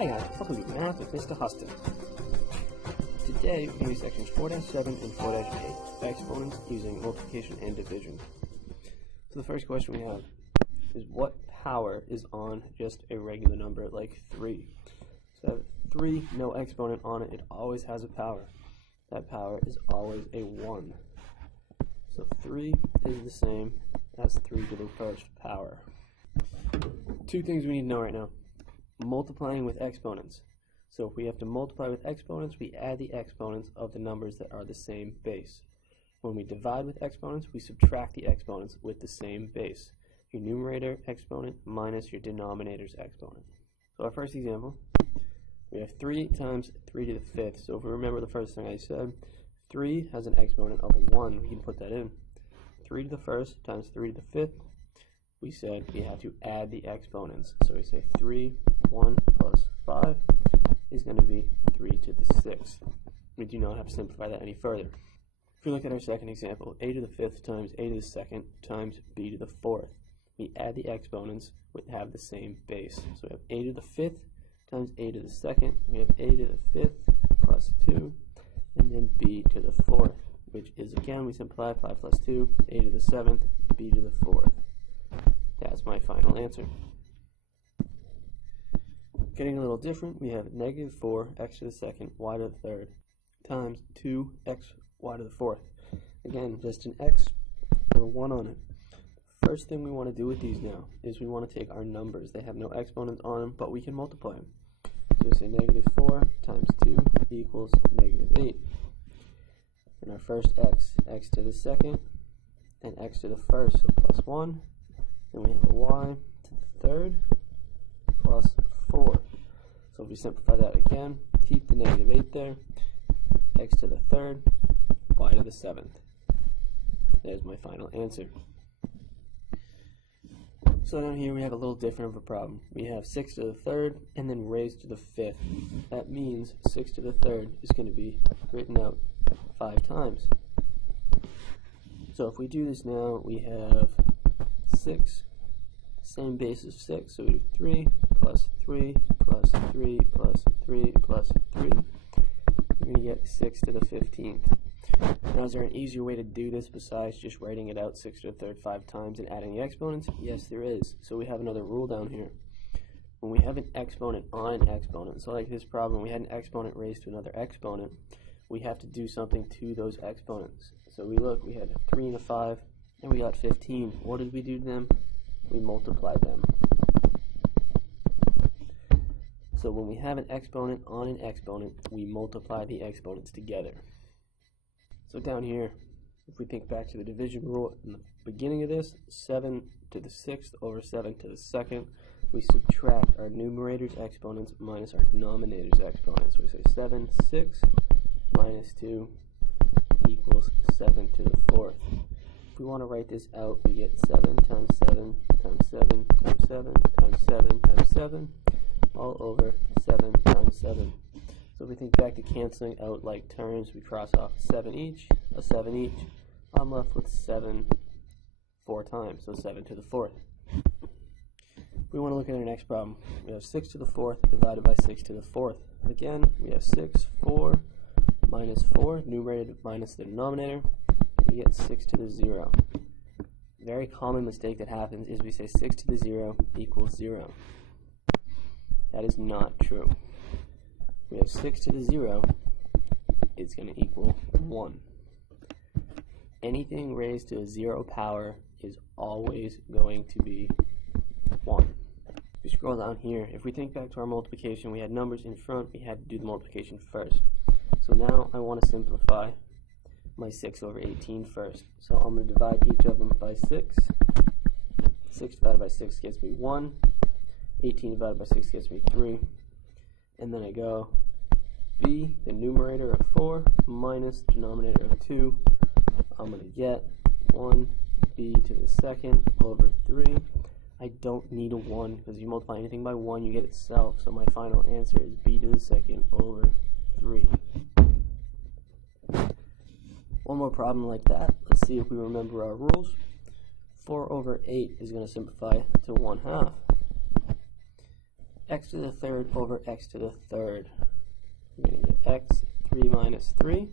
Hi guys, welcome to Math with Mr. Huston. Today we're going to use sections 4-7 and 4-8, exponents using multiplication and division. So the first question we have is what power is on just a regular number like 3? So 3, no exponent on it, it always has a power. That power is always a 1. So 3 is the same as 3 to the first power. Two things we need to know right now. Multiplying with exponents. So if we have to multiply with exponents, we add the exponents of the numbers that are the same base. When we divide with exponents, we subtract the exponents with the same base. Your numerator exponent minus your denominator's exponent. So our first example, we have 3 times 3 to the 5th. So if we remember the first thing I said, 3 has an exponent of 1. We can put that in. 3 to the first times 3 to the 5th. We said we have to add the exponents. So we say 3, 1 plus 5 is going to be 3 to the 6th. We do not have to simplify that any further. If we look at our second example, a to the 5th times a to the 2nd times b to the 4th. We add the exponents which have the same base. So we have a to the 5th times a to the 2nd. We have a to the 5th plus 2, and then b to the 4th, which is, again, we simplify 5 plus 2, a to the 7th, b to the 4th. That's my final answer. Getting a little different, we have negative 4x to the 2nd, y to the 3rd, times 2x, y to the 4th. Again, just an x or a 1 on it. First thing we want to do with these now is we want to take our numbers. They have no exponents on them, but we can multiply them. So we say negative 4 times 2 equals negative 8. And our first x to the 2nd, and x to the 1st, so plus 1. Then we have a y to the 3rd plus 4. So if we simplify that again, keep the negative 8 there, x to the 3rd, y to the 7th. There's my final answer. So down here we have a little different of a problem. We have 6 to the 3rd and then raised to the 5th. That means 6 to the 3rd is going to be written out 5 times. So if we do this now, we have 6, same base as 6, so we do 3 plus 3 plus 3 plus 3 plus 3. We're going to get 6 to the 15th. Now, is there an easier way to do this besides just writing it out 6 to the 3rd 5 times and adding the exponents? Yes, there is. So we have another rule down here. When we have an exponent on an exponent, so like this problem, we had an exponent raised to another exponent, we have to do something to those exponents. So we look, we had 3 and a 5, and we got 15. What did we do to them? We multiplied them. So when we have an exponent on an exponent, we multiply the exponents together. So down here, if we think back to the division rule in the beginning of this, 7 to the 6th over 7 to the 2nd, we subtract our numerator's exponents minus our denominator's exponents. So we say 7, 6 minus 2 equals 7 to the 4th. If we want to write this out, we get 7 times 7 times 7 times 7 times 7 times 7 all over 7 times 7. So if we think back to canceling out like terms, we cross off a 7 each. I'm left with 7 4 times, so 7 to the 4th. We want to look at our next problem. We have 6 to the 4th divided by 6 to the 4th. Again, we have 6, 4, minus 4, numerator minus the denominator. We get 6 to the 0. Very common mistake that happens is we say 6 to the 0 equals 0. That is not true. We have 6 to the 0, it's going to equal 1. Anything raised to a 0 power is always going to be 1. If we scroll down here, if we think back to our multiplication, we had numbers in front, we had to do the multiplication first. So now I want to simplify my 6 over 18 first. So I'm going to divide each of them by 6. 6 divided by 6 gets me 1. 18 divided by 6 gets me 3. And then I go b, the numerator of 4, minus denominator of 2. I'm going to get 1 b to the 2nd over 3. I don't need a 1 because if you multiply anything by 1, you get itself. So my final answer is b to the 2nd over 3. One more problem like that. Let's see if we remember our rules. 4 over 8 is going to simplify to 1/2. x to the third over x to the third. We're going to get x, 3 minus 3,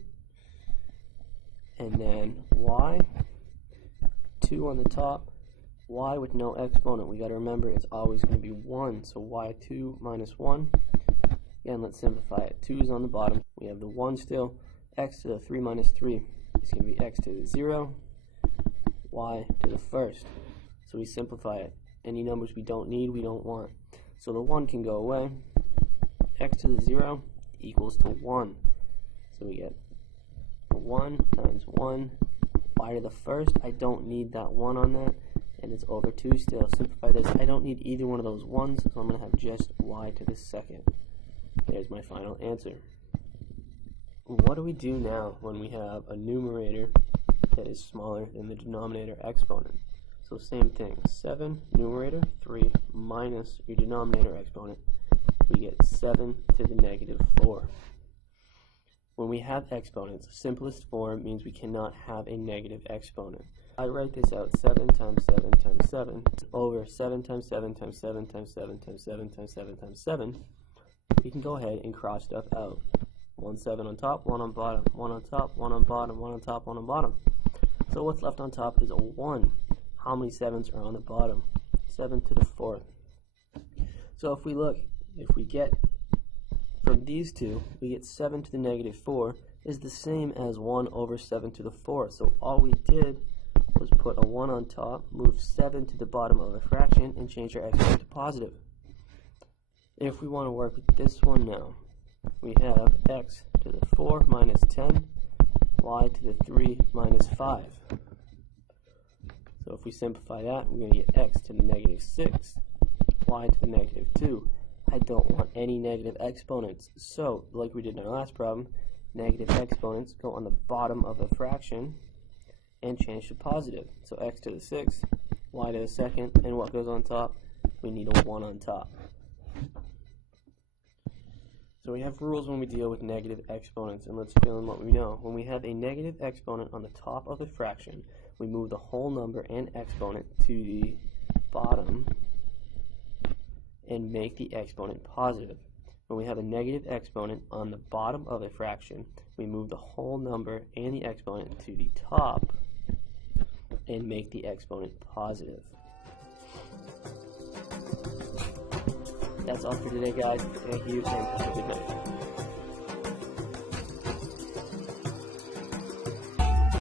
and then y, 2 on the top. Y with no exponent, we got to remember it's always going to be 1, so y2 minus 1. Again, let's simplify it. 2 is on the bottom. We have the 1 still. X to the 3 minus 3 is going to be x to the 0, y to the first. So we simplify it. Any numbers we don't need, we don't want. So the 1 can go away. X to the 0 equals to 1. So we get 1 times 1. Y to the first, I don't need that 1 on that. And it's over 2 still. Simplify this. I don't need either one of those 1s, so I'm going to have just y to the second. There's my final answer. What do we do now when we have a numerator that is smaller than the denominator exponent? So same thing. 7 numerator, 3 minus your denominator exponent. We get 7 to the negative 4. When we have exponents, simplest form means we cannot have a negative exponent. I write this out 7 times 7 times 7 over 7 times 7 times 7 times 7 times 7 times 7 times 7. We can go ahead and cross stuff out. 1 7 on top, 1 on bottom, 1 on top, 1 on bottom, 1 on top, 1 on bottom. So what's left on top is a 1. How many 7s are on the bottom? 7 to the 4th. So if we look, if we get from these two, we get 7 to the negative 4 is the same as 1 over 7 to the 4th. So all we did was put a 1 on top, move 7 to the bottom of a fraction, and change our exponent to positive. If we want to work with this one now, we have x to the 4 minus 10, y to the 3 minus 5. So if we simplify that, we're going to get x to the negative 6, y to the negative 2. I don't want any negative exponents, so like we did in our last problem, negative exponents go on the bottom of a fraction and change to positive. So x to the 6, y to the second, and what goes on top? We need a 1 on top. So we have rules when we deal with negative exponents, and let's fill in what we know. When we have a negative exponent on the top of a fraction, we move the whole number and exponent to the bottom and make the exponent positive. When we have a negative exponent on the bottom of a fraction, we move the whole number and the exponent to the top and make the exponent positive. That's all for today, guys. Thank you, and have a good night.